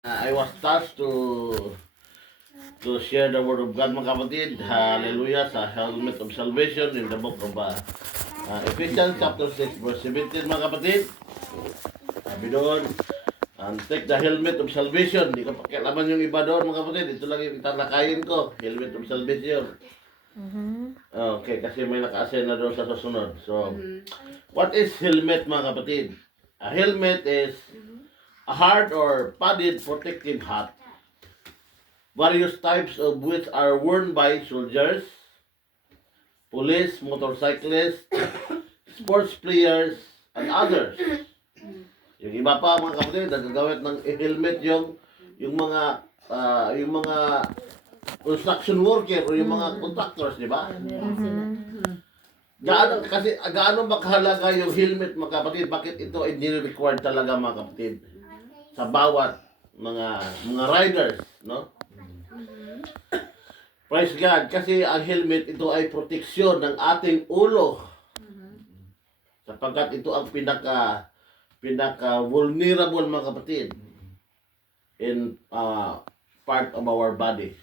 I was tasked to share the word of God, mga kapatid. Hallelujah, sa helmet of salvation in the book of Ephesians chapter 6 verse 17, mga kapatid. Sabi doon, take the helmet of salvation. Di ko pakialaman yung iba doon, mga kapatid. Ito lang yung italakayin ko, helmet of salvation. Okay, kasi may naka-assign na doon sa susunod. So, what is helmet, mga kapatid? A helmet is a hard or padded protective hat, various types of which are worn by soldiers, police, motorcyclists, sports players, and others. Yung iba pa, mga kapatid, nagagamit ng helmet yung mga construction worker o yung mga contractors, di ba? Gaano makahalaga yung helmet, mga kapatid? Bakit ito ay required talaga, mga kapatid? Sa bawat mga riders, no? Praise God, kasi ang helmet ito ay proteksyon ng ating ulo. Sapagkat ito ang pinaka vulnerable, mga kapatid, in part of our body.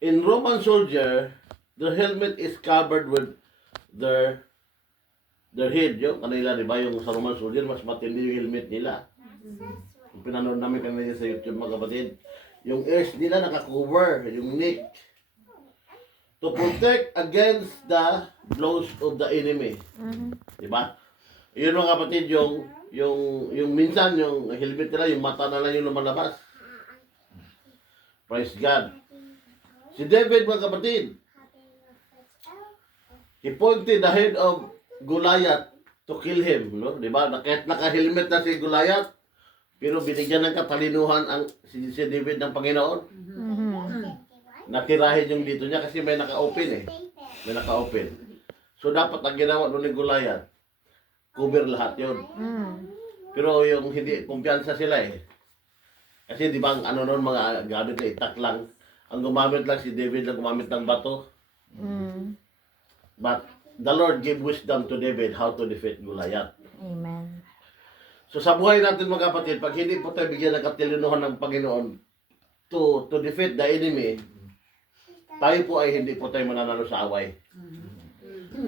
In Roman soldier, the helmet is covered with their head, yung kanila, di ba? Yung sa Roman soldier, mas matindi yung helmet nila. Yung pinanood namin kanina sa YouTube, mga kapatid, yung ears nila nakakover, yung neck, to protect against the blows of the enemy. Di ba? Yun, mga kapatid, yung minsan, yung helmet nila, yung mata na lang yung lumalabas. Praise God. Si David, mga kapatid, he pointed the head of Goliath to kill him, no? Di ba? Kahit naka-helmet na si Goliath, pero binigyan ng katalinuhan si David ng Panginoon. Natirahin yung dito niya kasi may naka-open eh. May naka-open. So dapat ang ginawa doon ni Goliath, cover lahat yun. Pero yung hindi, kumpiyansa sila eh. Kasi di ba ang ano noon, mga gamit na itak lang. Ang gumamit lang si David lang gumamit ng bato. But the Lord gave wisdom to David how to defeat Goliath. Amen. So sa buhay natin, mga kapatid, pag hindi po tayo bigyan ng katilinuhan ng Panginoon to defeat the enemy, tayo po ay hindi po tayo mananalo sa away.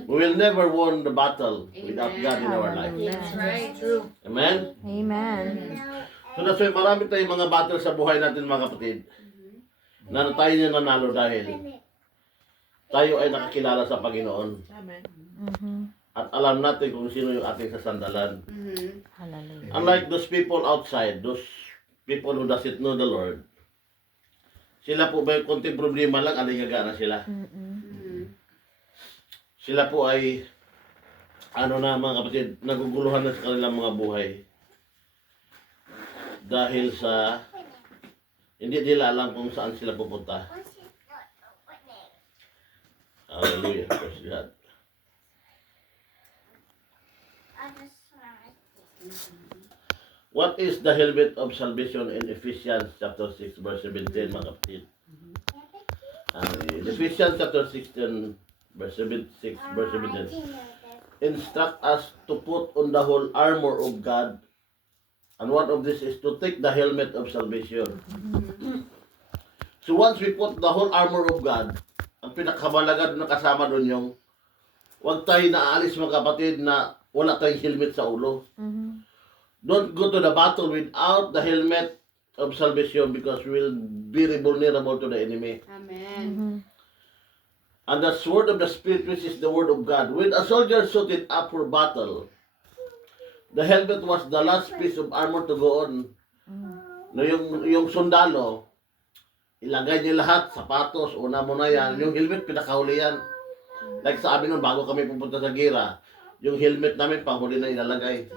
We will never win the battle without God in our life. That's right, true. Amen? Amen. So that's why marami tayong mga battle sa buhay natin, mga kapatid, na tayo niya nanalo dahil tayo ay nakakilala sa Panginoon. Amen. At alam natin kung sino yung ating sasandalan. Hallelujah. Unlike those people outside, those people who doesn't know the Lord, sila po may konting problema lang, aligaga na sila. Sila po ay, mga kapatid, naguguluhan na sa kanilang mga buhay. Dahil sa, hindi nila alam kung saan sila pupunta. Hallelujah. Praise God. What is the helmet of salvation in Ephesians chapter 6 verse 17, mga kapatid? In Ephesians chapter 16 verse 6 verse 17, instruct us to put on the whole armor of God, and one of this is to take the helmet of salvation. So once we put the whole armor of God, ang pinakamalaga na kasama doon yung huwag tayo naaalis, mga kapatid, na wala tayong helmet sa ulo. Don't go to the battle without the helmet of salvation because we will be vulnerable to the enemy. Amen. And the sword of the Spirit, which is the word of God. When a soldier suited up for battle, the helmet was the last piece of armor to go on. No, yung sundalo, ilagay niya lahat, sapatos, una mo na yan. Yung helmet, pinakahuli yan. Like sa amin nun, bago kami pupunta sa gira, yung helmet namin, panghuli na ilalagay.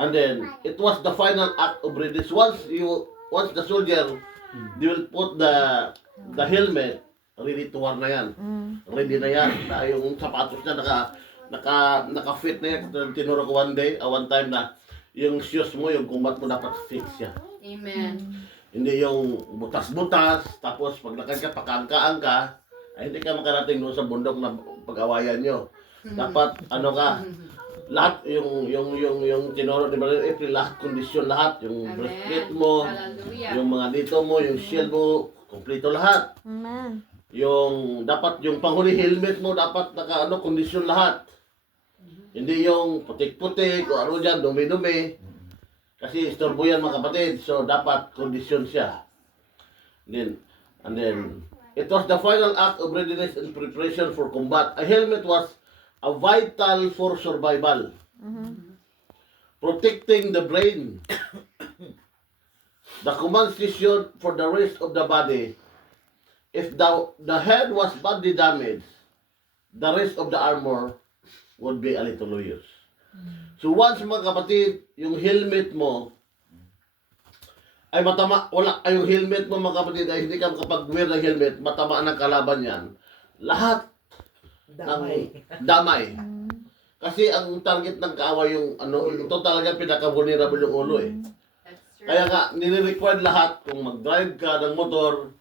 And then, it was the final act of readiness. Once the soldier, they will put the helmet, ready to war na yan. Ready na yan. Na yung sapatos niya, naka-fit na yan. Tinuro ko one time na, yung shoes mo, yung kumbat mo dapat fix siya. Amen. Hindi yung butas-butas, tapos pag lakad ka, pakaangkaan ka, ay hindi ka makarating doon sa bundok na pag-awayan nyo. Dapat, lahat yung tinuro ni Brother April, lahat kondisyon lahat, yung breastplate mo, Hallelujah. yung mga dito mo, yung shield mo, kompleto lahat. Amen. Yung dapat yung panghuli helmet mo dapat naka kondisyon lahat. Hindi yung putik-putik o ano diyan, dumi-dumi. Kasi istorbo yan mga kapatid. So dapat kondisyon siya. And then it was the final act of readiness and preparation for combat. A helmet was a vital for survival. Protecting the brain. The command issued for the rest of the body. If the head was badly damaged, the rest of the armor would be a little loose. So once mga kapatid, yung helmet mo ay matama, yung helmet mo mga kapatid ay hindi ka makapag-wear ng helmet, matama ng kalaban yan. Lahat damay. Kasi ang target ng kaaway yung ito talaga pinaka-vulnerable yung ulo eh. That's true. Kaya nga, nire-required lahat kung mag-drive ka ng motor,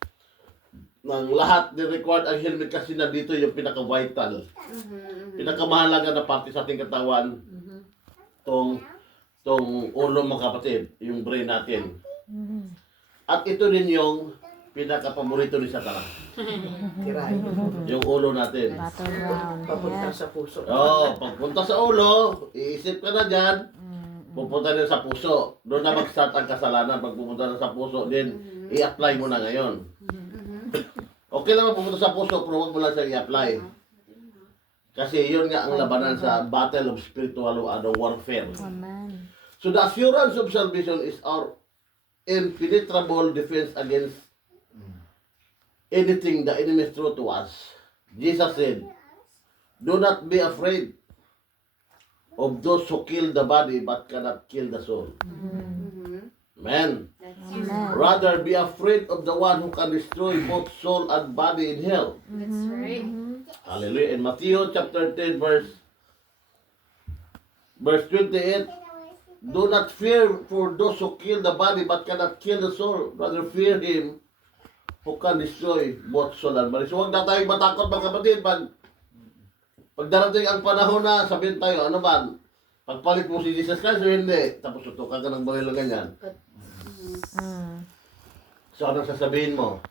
ng lahat ni-required ang helmet kasi na dito yung pinaka-vital. Pinakamahalaga na parte sa ating katawan, tong ulo mga kapatid, yung brain natin. At ito din yung pinaka-paborito ni Satanas, Tiray. yung ulo natin. Battleground. Papunta Yes. sa puso. Pagpunta sa ulo, iisip ka na dyan, pupunta din sa puso. Doon na mag-start ang kasalanan. Pag pupunta na sa puso, din i-apply mo na ngayon. Okay lang pupunta sa puso, pero huwag mo lang siya i-apply. Kasi yun nga ang labanan sa battle of spiritual warfare. Amen. So the assurance of salvation is our impenetrable defense against anything the enemy throw to us. Jesus said, "Do not be afraid of those who kill the body but cannot kill the soul." Amen. Amen. Rather be afraid of the one who can destroy both soul and body in hell. That's right. Hallelujah. In Matthew chapter 10 verse 28, do not fear for those who kill the body but cannot kill the soul. Rather fear him who can destroy both soul and body. So huwag na tayong matakot mga kapatid. Pag darating ang panahon na sabihin tayo, ano ba? Pagpalit mo si Jesus Christ o hindi? Tapos tutukan ka ng barilo ganyan. So anong sasabihin mo?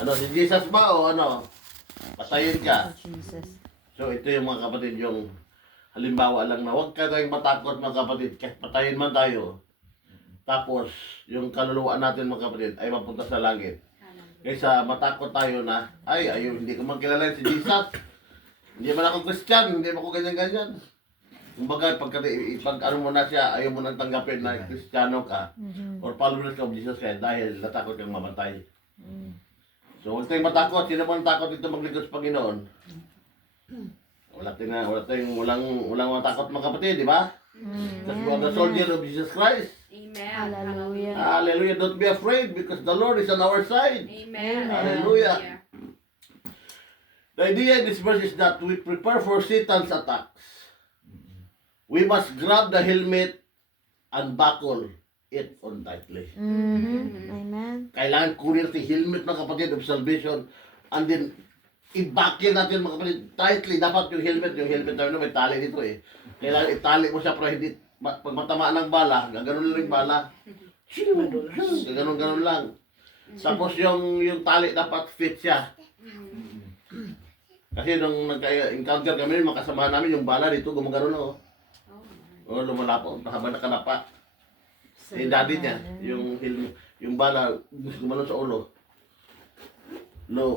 Ano, si Jesus ba o ano? Patayin ka. Jesus. So ito yung mga kapatid, yung halimbawa lang na huwag ka tayong matakot mga kapatid, kahit patayin man tayo. Tapos yung kaluluwa natin mga kapatid ay mapunta sa langit. Kaysa matakot tayo na, hindi ko man kilala si Jesus. Hindi man ako Christian, hindi man ako ganyan-ganyan. Kumbaga, pag ano mo na siya, ayaw mo nang tanggapin na Kristiyano ka or followers of Jesus Christ dahil natakot kang mamatay. So, huwag tayong matakot. Sino man takot dito maglingkod sa Panginoon? Walang matakot mga kapatid, di ba? Because we are the soldier of Jesus Christ. Amen. Hallelujah. Hallelujah. Don't be afraid because the Lord is on our side. Amen. Hallelujah. The idea in this verse is that we prepare for Satan's attacks. We must grab the helmet and buckle it on tightly. Amen. Kailangan kunin natin helmet mga kapatid of salvation and then i-buckle natin mga kapatid tightly. Dapat yung helmet na may tali dito eh. Kailangan itali mo siya para hindi pag matamaan ng bala, gaganon lang yung bala. Gaganon lang. Tapos yung tali dapat fit siya. Kasi nung nagka-encounter kami, mga kasamahan namin, yung bala dito gumagano na lumalapo, habang nakanapa. Yung daddy niya, yung bala, gumano sa ulo.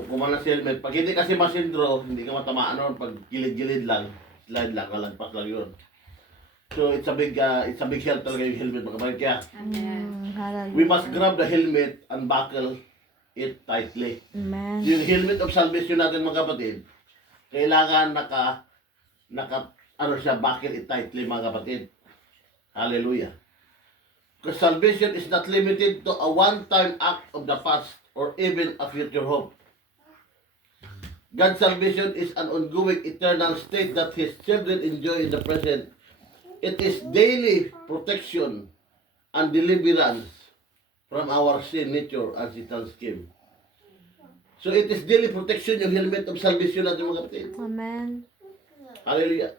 Kumana sa helmet. Pag hindi kasi masindro, hindi ka matamaan nun. Pag gilid-gilid lang, slide lang, kalagpas lang yun. So it's a big help talaga yung helmet mga kapatid. Kaya Hallelujah. we must grab the helmet and buckle it tightly. Amen. Yung helmet of salvation natin mga kapatid, kailangan buckle it tightly mga kapatid. Hallelujah. Because salvation is not limited to a one-time act of the past or even a future hope. God's salvation is an ongoing eternal state that His children enjoy in the present. It is daily protection and deliverance from our sin nature and Satan's scheme. So it is daily protection yung helmet of salvation natin mga kapatid. Amen. Hallelujah.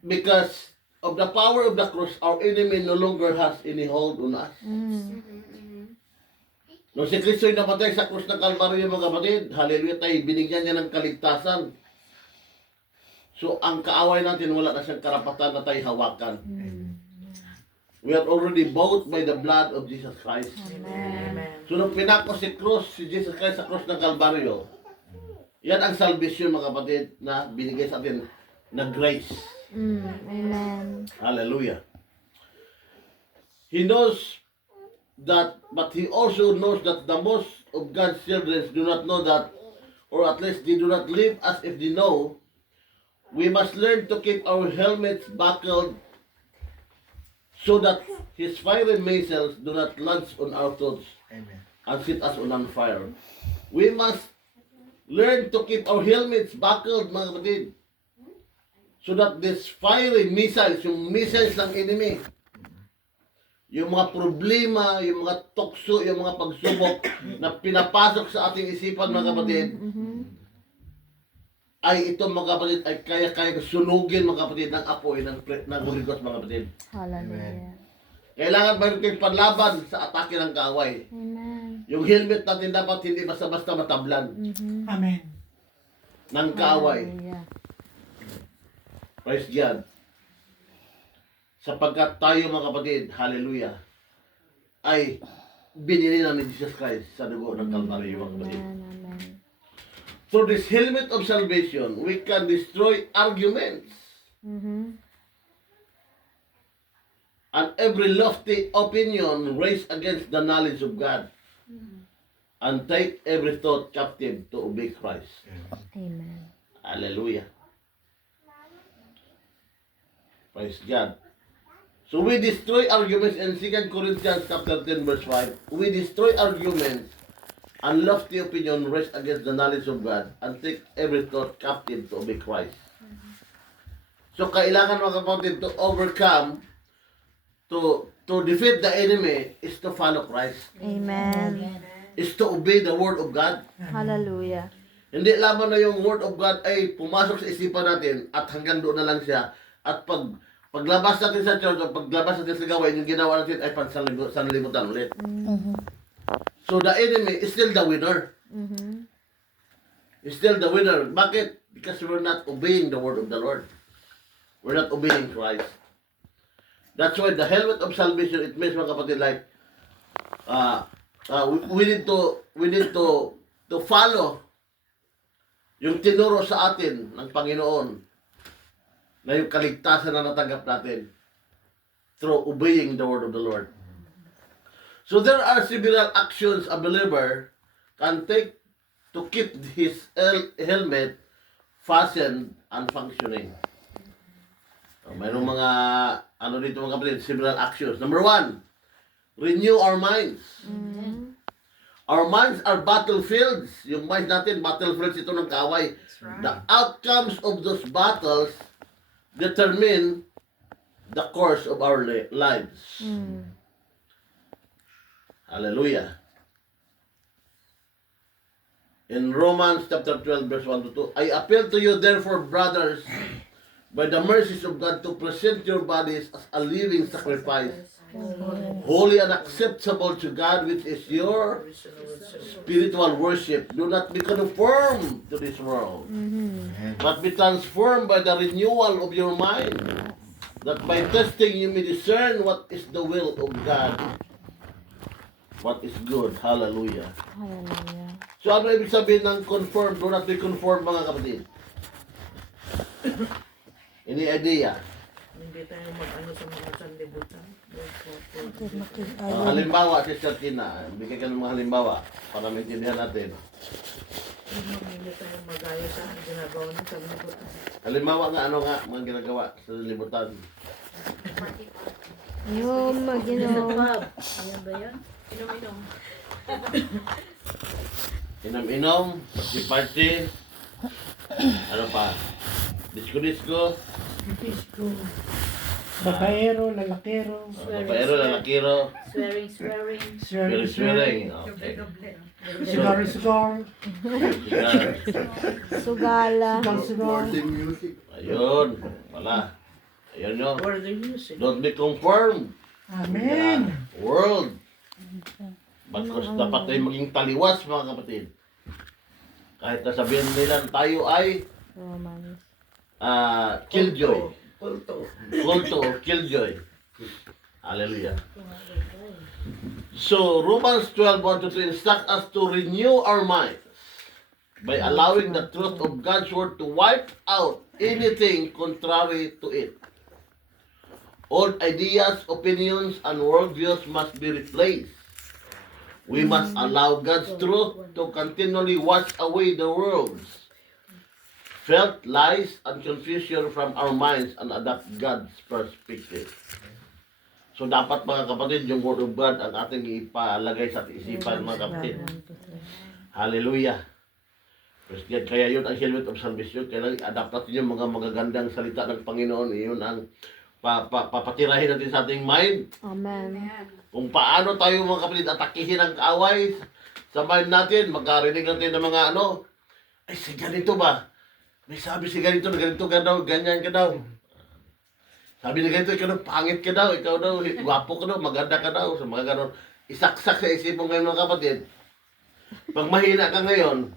Because of the power of the cross, our enemy no longer has any hold on us. Nung si Kristo'y namatay sa krus ng Kalbaryo, mga kapatid, hallelujah, tayo, binigyan niya ng kaligtasan. So, ang kaaway natin, wala na siyang karapatan na tayo hawakan. We are already bought by the blood of Jesus Christ. Amen. So, nung pinako si Jesus Christ sa krus ng Kalbaryo, yan ang salvation, mga kapatid, na binigay sa atin na grace. Amen. Hallelujah. He knows that, but he also knows that the most of God's children do not know that, or at least they do not live as if they know. We must learn to keep our helmets buckled so that his fiery missiles do not launch on our thoughts and set us on fire. We must learn to keep our helmets buckled, mga kapatid, so that this fiery missiles, yung missiles ng enemy, yung mga problema, yung mga tukso, yung mga pagsubok na pinapasok sa ating isipan, mga kapatid, ay ito, mga kapatid, ay kaya sunugin, mga kapatid, ng apoy ng Holy Ghost, mga kapatid. Hallelujah. Kailangan mayroon kayong panlaban sa atake ng kaaway. Amen. Yung helmet natin dapat hindi basta-basta matablan Amen. ng kaaway. Hallelujah. Praise God. Sapagkat tayo, mga kapatid, hallelujah, ay binili na ni Jesus Christ sa dugo ng Kalbaryo, mga kapatid. Amen. Through this helmet of salvation, we can destroy arguments and every lofty opinion raised against the knowledge of God and take every thought captive to obey Christ. Amen. Hallelujah. Praise God. So we destroy arguments in 2 Corinthians chapter 10 verse 5. We destroy arguments and lofty opinion raised against the knowledge of God and take every thought captive to obey Christ. So kailangan, mga kapatid, to overcome, to defeat the enemy is to follow Christ. Amen. Is to obey the word of God. Hallelujah. Hindi lamang na yung word of God ay pumasok sa isipan natin at hanggang doon na lang siya. At paglabas natin sa church, o paglabas natin sa gawain, yung ginawa natin ay pansanlibutan ulit. So the enemy is still the winner. Is still the winner. Bakit? Because we're not obeying the word of the Lord. We're not obeying Christ. That's why the helmet of salvation, it means, mga kapatid, like, we need to follow yung tinuro sa atin ng Panginoon na yung kaligtasan na natanggap natin through obeying the word of the Lord. So there are several actions a believer can take to keep his helmet fastened and functioning. So, mayroong mga dito, mga kapatid, several actions. Number 1, renew our minds. Our minds are battlefields. Yung minds natin, battlefields ito ng kaaway. The outcomes of those battles determine the course of our lives. Hallelujah. In Romans chapter 12 verse 1 to 2, I appeal to you therefore, brothers, by the mercies of God, to present your bodies as a living sacrifice, holy and acceptable to God, which is your spiritual worship. Do not be conformed to this world, but be transformed by the renewal of your mind, that by testing you may discern what is the will of God, what is good. Hallelujah. Hallelujah. So ano ibig sabihin ng conform? Do not be conformed, mga kapatid. Any idea? Hindi tayo mag-ano sa mga sanlibutan. Halimbawa, Sister Tina, bigay ka ng mga halimbawa para maintindihan natin. Hindi tayo mag-aya sa ginagawa ng sanlibutan. Halimbawa nga, ano nga, mga ginagawa sa libutan. Yung mag-inom. Ayan ba yan? Inom-inom. Inom-inom, party-party, ano pa, disco-disco, Babaero, lalakero, babaero, lalakiro, Swearing. swearing-swearing. Okay. sigar, Sigar. Sugala. sigar. Ayun, wala. Ayan nyo. Word of usage. Don't be conformed. Amen. World. Bagkus dapat tayo maging taliwas, mga kapatid. Kahit nasabihin nila na tayo ay Romans. killjoy. Kulto. Kulto or killjoy. Hallelujah. So, Romans 12:1-3 instruct us to renew our minds by allowing the truth of God's word to wipe out anything contrary to it. Old ideas, opinions, and worldviews must be replaced. We must allow God's truth to continually wash away the world's felt lies and confusion from our minds and adopt God's perspective. So dapat mga kapatid, yung Word of God ang ating ipalagay sa ating isipan mga kapatid. Hallelujah. Praise God. Kaya yun ang helmet of salvation. Kailangan adapt natin yung mga magagandang salita ng Panginoon. Yun ang papatirahin natin sa ating mind. Amen. Kung paano tayo mga kapatid atakihin ang kaaway sa mind natin, magkarinig natin ng mga ay si ganito ba? May sabi si ganito, ganito ka daw, ganyan ka daw. Sabi ni ganito, ikaw daw, pangit ka daw, ikaw daw, gwapo ka daw, maganda ka daw. So mga ganon, isaksak sa isip mo ngayon mga kapatid. Pag mahina ka ngayon,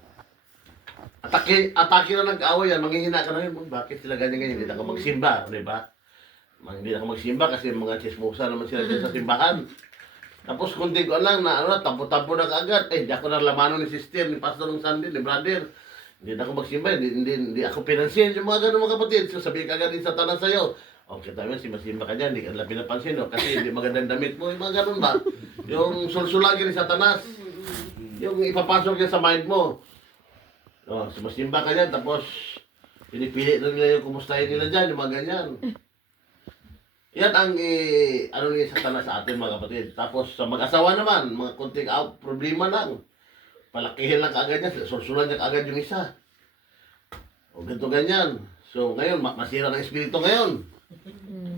atake na ng kaaway yan, manghihina ka na ngayon. Bakit sila ganyan, hindi na ka magsimba, di ba? Hindi na ka magsimba kasi mga chismosa naman sila dyan sa simbahan. Tapos kunti ko lang na tampo-tampo na kaagad. Hindi ako nalamanon ni sister, ni pastor ng Sunday, ni brother. Hindi na ako magsimba, hindi ako pinansin yung mga ganun mga kapatid. So sabihin ka agad ni Satanas sa'yo, okay tayo, simba ka dyan, hindi ka nila pinapansin, no? Kasi hindi magandang damit mo, yung mga ganun ba? Yung sulsulagi ni Satanas, yung ipapasok niya sa mind mo. Sumasimba ka dyan, tapos pinipili na nila yung kumustahin nila dyan, yung mga ganyan. Yan ang ni Satanas sa atin mga kapatid. Tapos sa mag-asawa naman, mga konting problema lang. Palakihin lang kaagad niya, sulsulan niya kaagad yung isa. O ganito ganyan. So ngayon, masira ng espiritu ngayon.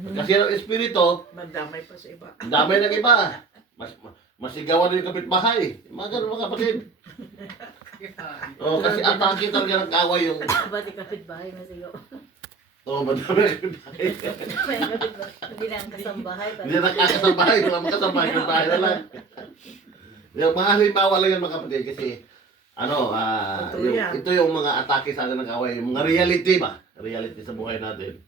Pagkasira ng espiritu, Madamay pa sa iba. damay ng iba. Masigawan na yung kapitbahay. Mga ganun mga kapatid. Kasi atake talaga ng kaway yung... Ba't kapitbahay masigaw? madami ng kapitbahay. May kapitbahay. Hindi na ang kasambahay. Hindi na kakasambahay. Wala makasambahay. Kapitbahay na lang. Yung mga halimbawa lang yan mga kapatid kasi ito yung mga atake sa atin ng kaway. Yung mga reality ba? Reality sa buhay natin.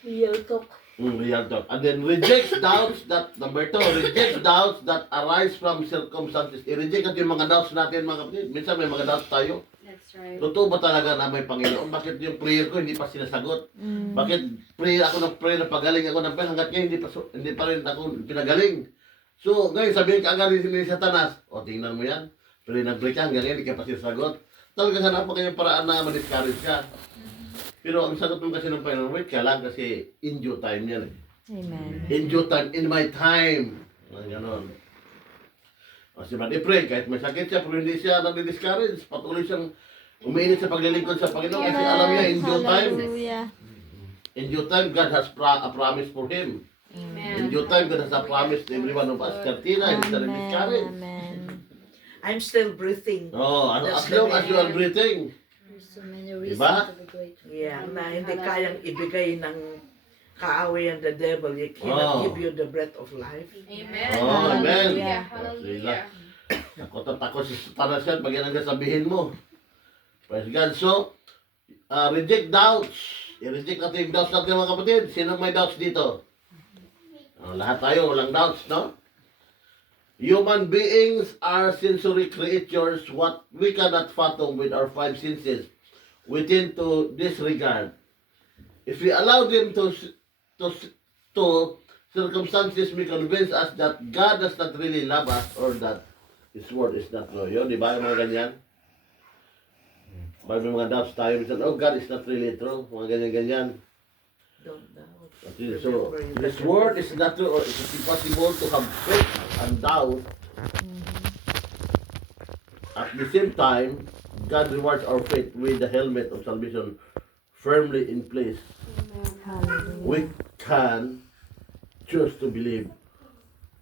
Real talk. Real talk. And then rejects doubts that, number 2, rejects doubts that arise from circumstances. I-reject natin yung mga doubts natin mga kapatid. Minsan may mga doubts tayo. That's right. Totoo ba talaga na may Panginoon? Bakit yung prayer ko hindi pa sinasagot? Bakit prayer ako ng prayer, pagaling ako ng prayer, hanggat ngayon hindi pa rin ako pinagaling? So, ngayon sabihin ka agad ni Satanas, tingnan mo yan, pero nag-break ka, hanggang ngayon hindi ka pa sinasagot. Talaga hanap mo kayong paraan na ma-discourage ka. Pero ang sagot mo kasi ng Panginoon, wait ka lang kasi in due time yan eh. Amen. In due time, in my time. Ganon. Si Brad pray kahit may sakit siya, pero hindi siya nag-discourage. Patuloy siyang umiinit sa paglilingkod sa Panginoon kasi alam niya in due time. Hallelujah. In due time, God has a promise for him. In due time, God has a promise to every one of us. Katina, hindi siya nag-discourage. Amen. I'm still breathing. As long as you are breathing. There's so many reasons Diba? to be grateful. Yeah, na hindi kayang ibigay ng kaaway and the devil. He cannot give you the breath of life. Amen. Amen. Hallelujah. Hallelujah. Takot yan pag yan ang sabihin mo. Praise God. So, reject doubts. I-reject natin yung doubts natin mga kapatid. Sino may doubts dito? Lahat tayo, walang doubts, no? Human beings are sensory creatures. What we cannot fathom with our 5 senses, we tend to disregard. If we allow them to circumstances may convince us that God does not really love us or that His word is not true. Di ba yung mga ganyan? May mga doubts tayo. God is not really true. Mga ganyan-ganyan. Don't doubt. So, His word is not true or it is impossible to have faith and doubt. At the same time, God rewards our faith with the helmet of salvation firmly in place. Hallelujah. We can choose to believe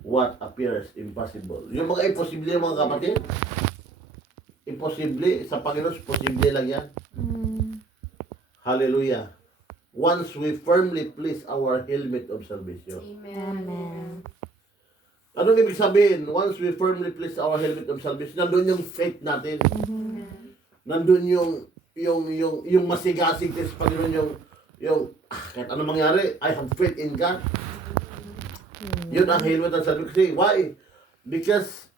what appears impossible. Yung mga imposible mga kapatid, imposible sa Panginoon, posible lang yan. Hallelujah. once we firmly place our helmet of salvation. Amen. Anong ibig sabihin? Once we firmly place our helmet of salvation, nandun yung faith natin. Nandun yung masigasig tayo sa Panginoon, kahit ano mangyari, I have faith in God. Yun ang helmet ng salvation. Why? Because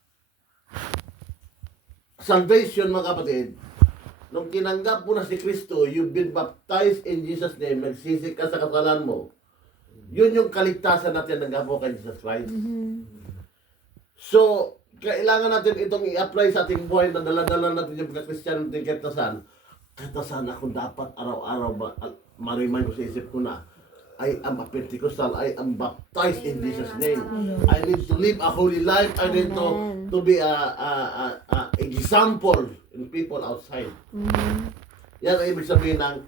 salvation, mga kapatid, nung tinanggap mo na si Kristo, you've been baptized in Jesus' name, nagsisik ka sa kasalanan mo, yun yung kaligtasan natin ng gapo kay Jesus Christ. So, kailangan natin itong i-apply sa ating buhay na dala-dala natin yung pagka-Kristiyano natin kahit saan ako dapat araw-araw ma-remind ko sa isip ko na I am a Pentecostal, I am baptized in Jesus' name. I need to live a holy life. I need to be a example in people outside. Yan ang ibig sabihin ng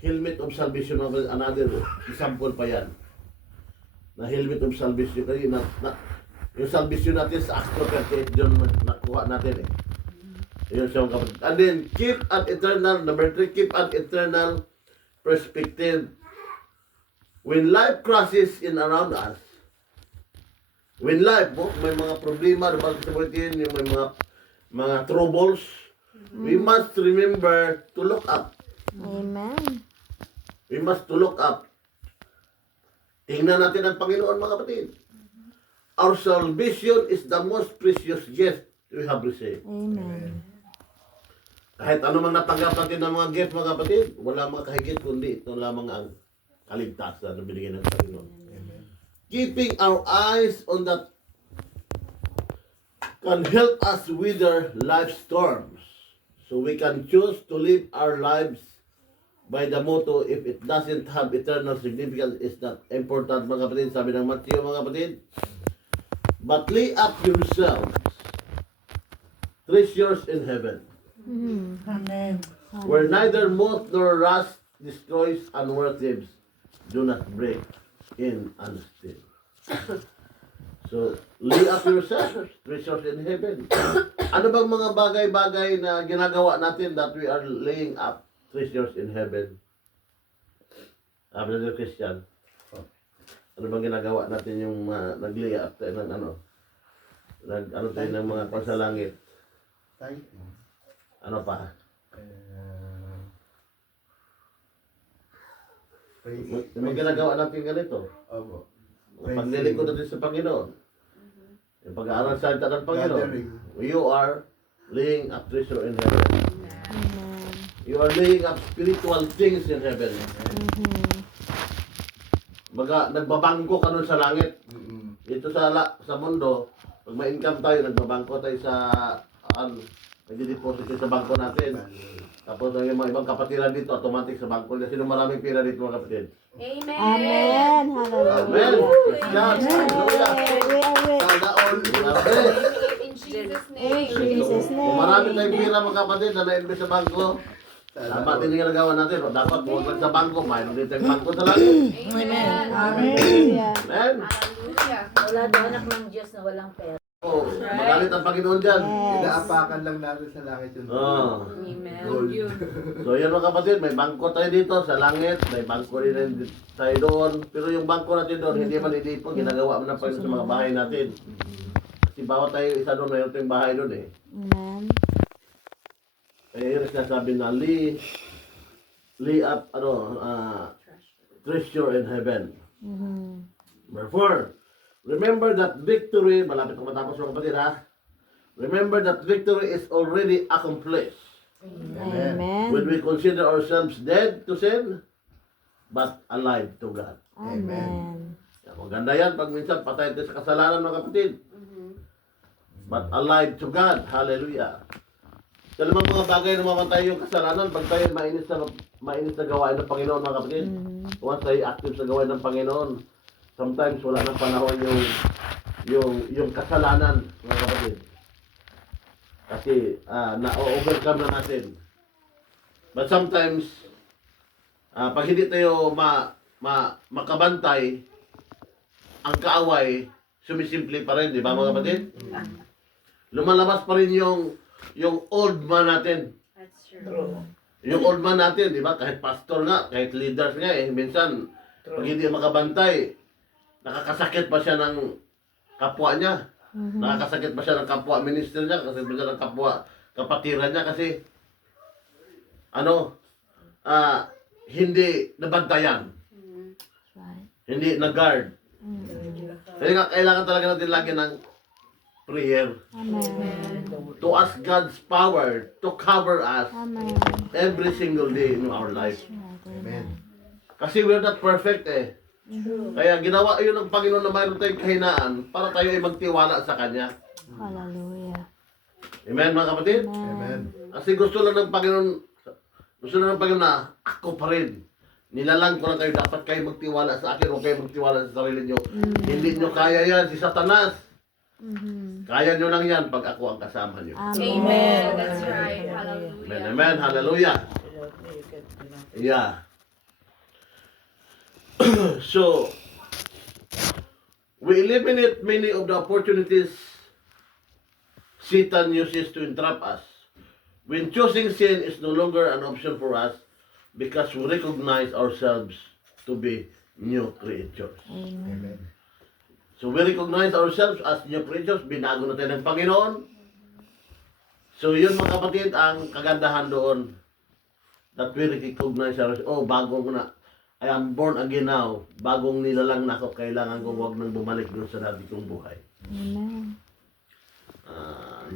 helmet of salvation. Another example pa yan. Na helmet of salvation. Kasi yung salvation natin sa Acts 38, yun nakuha natin eh. Yun siya mga kapatid. And then, keep an eternal, number 3, keep an eternal perspective. When life crashes in around us, when life, may mga problema, may mga troubles, we must remember to look up. Amen. We must to look up. Tingnan natin ang Panginoon, mga kapatid. Our salvation is the most precious gift we have received. Amen. Kahit ano mang natanggap natin ng mga gift, mga kapatid, wala mga kahigit, kundi ito lamang ang kaligtasan na binigay ng Panginoon. Keeping our eyes on that can help us weather life storms. So we can choose to live our lives by the motto, if it doesn't have eternal significance, it's not important, mga kapatid. Sabi ng Matthew, mga kapatid. But lay up yourselves treasures in heaven, where neither moth nor rust destroys and where thieves do not break in and steal. So, lay up yourselves treasures in heaven. Ano bang mga bagay-bagay na ginagawa natin that we are laying up treasures in heaven? Brother Christian, ano bang ginagawa natin yung nag-lay up tayo ng ano tayo ng mga pansalangit? Ano pa? Yung ginagawa natin ganito. Paglilingkod natin sa Panginoon. Yung pag-aaral sa salita ng Panginoon. You are laying up treasure in heaven. You are laying up spiritual things in heaven. Baga, nagbabangko ka nun sa langit. Dito sa mundo, pag may income tayo, nagbabangko tayo sa nag-deposit tayo sa bangko natin. Tapos yung mga ibang kapatiran dito, automatic sa bangko nila. Sino maraming pera dito, mga kapatid? Amen. Amen. Hallelujah. Amen. Christian, hallelujah. Sana all. Amen. In Jesus' In name. Jesus' name. Kung marami tayong pera, mga kapatid, na na-invest sa bangko, dapat din yung nagawa natin. Dapat huwag lang sa bangko, mayroon din tayong bangko sa langit. Amen. Hallelujah. Amen. Hallelujah. Wala daw anak ng Diyos na walang pera. Oh, magalit ang Panginoon dyan. Inaapakan lang natin sa langit yun. Oh. Amen. Gold. So yan mga kapatid, may bangko tayo dito sa langit, may bangko rin tayo doon. Pero yung bangko natin doon, hindi man iniipon, ginagawa mo na pa rin sa mga bahay natin. Kasi bawat tayo isa doon, mayroon tayong bahay doon eh. Amen. Kaya yun ang sinasabi na lay up, treasure in heaven. Therefore, remember that victory, malapit na matapos mga kapatid ha. Remember that victory is already accomplished. Amen. When we consider ourselves dead to sin, but alive to God. Amen. Yan, maganda yan pag minsan patay tayo sa kasalanan mga kapatid. But alive to God. Hallelujah. Sa limang mga bagay na mamatay yung kasalanan, pag tayo mainis na gawain ng Panginoon mga kapatid. Once tayo active sa gawain ng Panginoon, sometimes wala nang panahon yung kasalanan mga kapatid. Kasi na-overcome na natin. But sometimes pag hindi tayo makabantay, ang kaaway sumisimple pa rin, di ba mga kapatid? Lumalabas pa rin yung old man natin. That's true. Yung old man natin, di ba? Kahit pastor nga, kahit leaders nga minsan, pag hindi makabantay, nakakasakit pa siya ng kapwa niya. Nakakasakit pa siya ng kapwa minister niya, kasi pa siya ng kapwa kapatiran niya kasi hindi nabantayan. Right. Hindi na-guard. Kaya nga, kailangan talaga natin lagi ng prayer Amen. to ask God's power to cover us Amen. every single day in our life. Amen. Kasi we're not perfect eh. Kaya ginawa yun ng Panginoon na mayroon tayong kahinaan para tayo ay magtiwala sa Kanya. Hallelujah. Amen mga kapatid? Amen. Kasi gusto lang ng Panginoon na ako pa rin. Nilalang ko lang kayo, dapat kayo magtiwala sa akin, huwag kayo magtiwala sa sarili nyo. Hindi nyo kaya yan, si Satanas. Kaya nyo lang yan pag ako ang kasama nyo. Amen. That's right. Hallelujah. Amen, amen, hallelujah. Yeah. So, we eliminate many of the opportunities Satan uses to entrap us. When choosing sin is no longer an option for us because we recognize ourselves to be new creatures. Amen. So we recognize ourselves as new creatures, binago na tayo ng Panginoon. So yun mga kapatid, ang kagandahan doon that we recognize ourselves, bago ko na, I am born again now, bagong nilalang na ako, kailangan ko huwag nang bumalik doon sa dati kong buhay. Amen.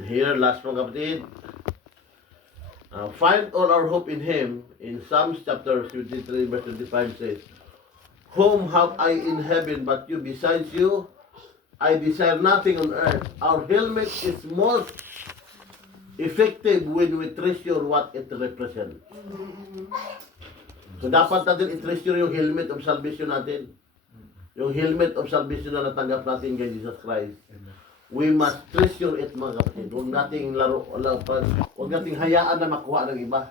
Here, last mga kapatid, find all our hope in Him. In Psalms chapter 53 verse 25 says, "Whom have I in heaven but you? Besides you, I desire nothing on earth." Our helmet is most effective when we treasure what it represents. So dapat natin i-treasure yung helmet of salvation natin. Yung helmet of salvation na natanggap natin kay Jesus Christ. We must treasure it mga kapatid. Huwag nating huwag nating hayaan na makuha ng iba.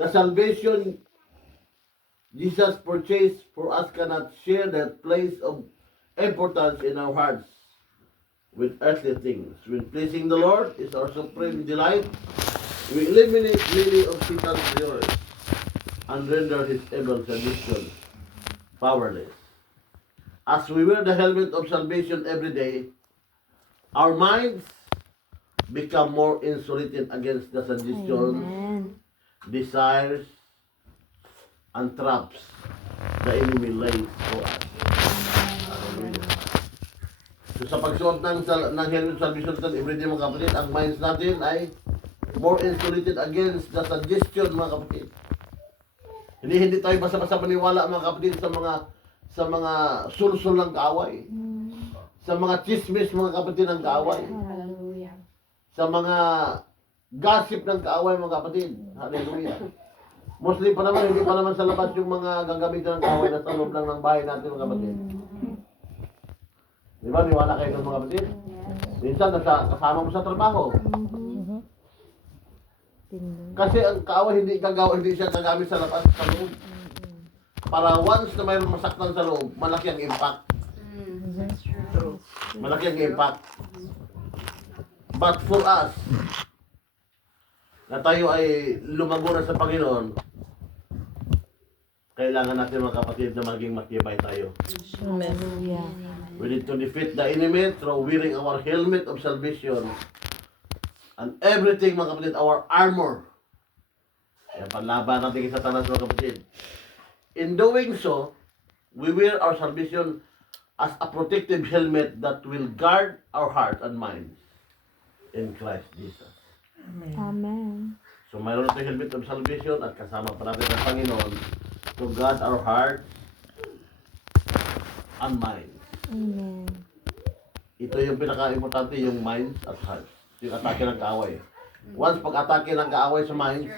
The salvation Jesus purchased for us cannot share that place of importance in our hearts with earthly things. When pleasing the Lord is our supreme delight, we eliminate many of Satan's lures and render his evil suggestions powerless. As we wear the helmet of salvation every day, our minds become more insulated against the suggestions, Amen. desires, and traps the enemy lays for us. Hallelujah. So sa pagsuot ng helmet of salvation natin, everyday mga kapatid, ang minds natin ay more insulated against the suggestion mga kapatid. Hindi tayo basta-basta maniwala mga kapatid sa mga sulsul ng kaaway. Sa mga chismis mga kapatid ng kaaway. Hallelujah. Sa mga gossip ng kaaway mga kapatid. Hallelujah. Mostly pa naman, hindi pa naman sa labas yung mga gagamitan ng kaaway na sa loob lang ng bahay natin mga kapatid. Di ba? Niwala kayo ng mga kapatid? Minsan, kasama mo sa trabaho. Kasi ang kaaway hindi siya gagamit sa labas, sa loob. Para once na mayroong masaktan sa loob, malaki ang impact. Malaki ang impact. But for us, na tayo ay lumago na sa Panginoon, kailangan natin mga kapatid na maging matibay tayo. Hallelujah. We need to defeat the enemy through wearing our helmet of salvation and everything mga kapatid, our armor. Kaya panlaban natin sa Satanas mga kapatid. In doing so, we wear our salvation as a protective helmet that will guard our hearts and minds in Christ Jesus. Amen. So mayroon tayong helmet of salvation at kasama pa natin ang Panginoon to guard our hearts and minds. Amen. Ito yung pinaka-importante, yung minds at hearts. Yung atake ng kaaway. Once pag-atake ng kaaway sa minds,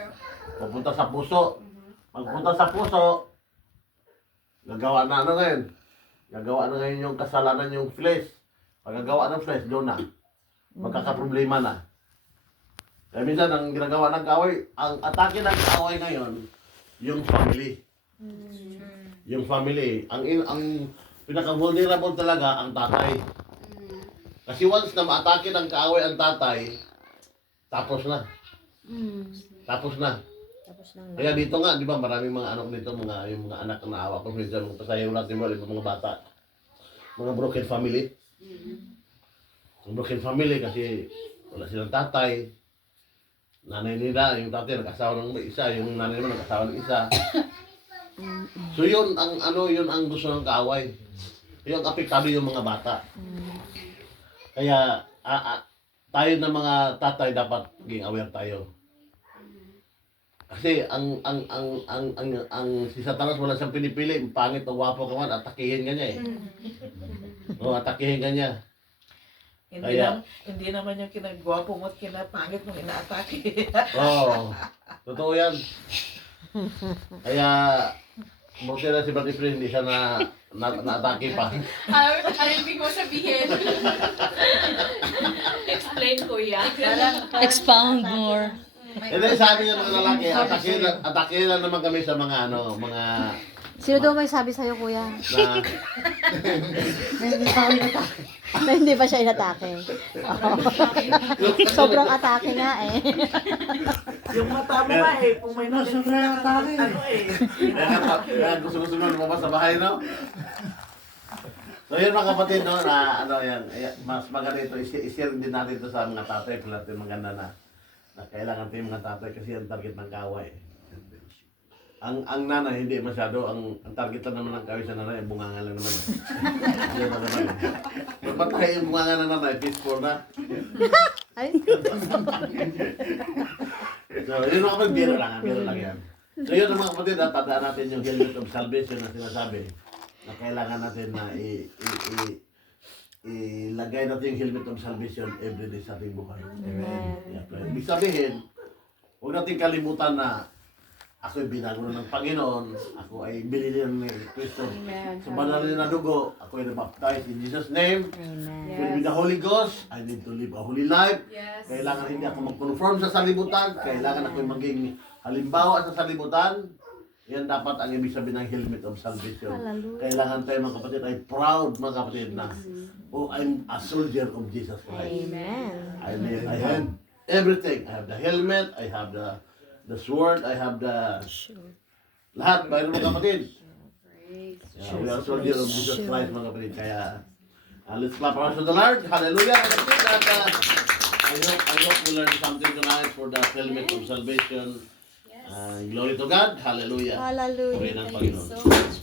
pupunta sa puso. Pagpunta sa puso, gagawa na ngayon. Gagawa na ngayon yung kasalanan yung flesh. Pagkagawa ng flesh, doon na. Magkakaproblema na. Kaya minsan, ang ginagawa ng kaaway, ang atake ng kaaway ngayon, yung family. Yung family. Ang pinaka-vulnerable talaga, ang tatay. Kasi once na ma-atake ng kaaway ang tatay, tapos na. Tapos na. Tapos nang Kaya dito nga, di ba, maraming mga anak dito, yung mga anak na naawa ko, minsan mga pasayaw natin mo, yung mga bata. Mga broken family. Mga broken family kasi wala silang tatay. Nanay nila, yung tatay nag-asawa ng isa, yung nanay naman nag-asawa ng isa. So yun ang gusto ng kaaway. Yung apektado yung mga bata. Kaya tayo na mga tatay dapat maging aware tayo. Kasi ang si Satanas wala siyang pinipili, pangit o wapo ka man, atakihin ka niya eh. O atakihin ka niya. Hindi naman yung kinagwapo mo at kinapangit mong inaatake. Oo. Totoo yan. Kaya buti na si Brother Fred, hindi siya na-atake pa. Ano ibig mo sabihin? Explain, kuya. Expound more. And then sabi ng mga lalaki, atake lang naman kami sa mga mga Sino daw may sabi sa'yo, kuya? na Na hindi pa siya inatake. Sobrang atake nga eh. Yung mata mo nga eh, kung may sobrang atake. Ano eh. kaya gusto mo lumabas sa bahay, no? So yun mga kapatid, no, na yan, mas maganda ito, i-share din natin ito sa mga tatay, kung natin maganda na kailangan tayo mga tatay kasi ang target ng kaway. Ang nanay hindi masyado, ang target lang naman ng kaway sa nanay, bunganga lang naman. Hindi na naman. Pagpatay yung bunganga ng nanay, peaceful na. Ay, So yun mga kapatid, biro lang yan. So yun mga kapatid, tandaan natin yung helmet of salvation na sinasabi na kailangan natin na ilagay natin yung helmet of salvation everyday sa ating buhay. Ibig sabihin, huwag natin kalimutan na ako'y binago na ng Panginoon, ako ay binili ni Kristo sa banal na dugo, ako ay nabaptize in Jesus' name. With the Holy Ghost, I need to live a holy life. Yes. Kailangan hindi ako mag-conform sa salibutan, kailangan ako'y maging halimbawa sa salibutan. Yan dapat ang ibig sabihin ng helmet of salvation. Hallelujah. Kailangan tayo mga kapatid ay proud mga kapatid na, oh, I'm a soldier of Jesus Christ. amen. I have everything. I have the helmet, I have the sword, I have the lahat, mayroon mga kapatid. Yeah, we are soldier of Jesus Christ mga kapatid. Kaya let's clap our hands to the Lord. Hallelujah. Mga kapatid. At, I hope you learned something tonight for the helmet of salvation. Glory to God. Hallelujah. Hallelujah. Purihin ang Panginoon. So much,